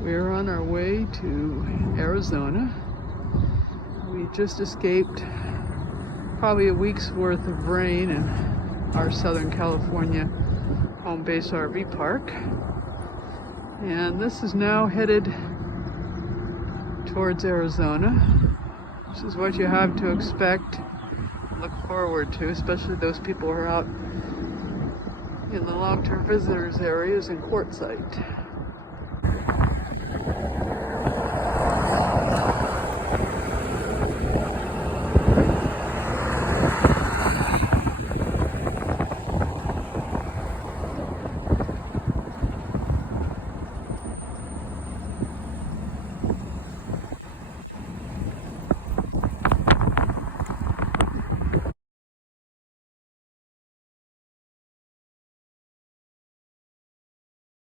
We're on our way to Arizona. We just escaped probably a week's worth of rain in our Southern California home base RV park. And this is now headed towards Arizona. This is what you have to expect, look forward to, especially those people who are out in the long-term visitors areas in Quartzsite.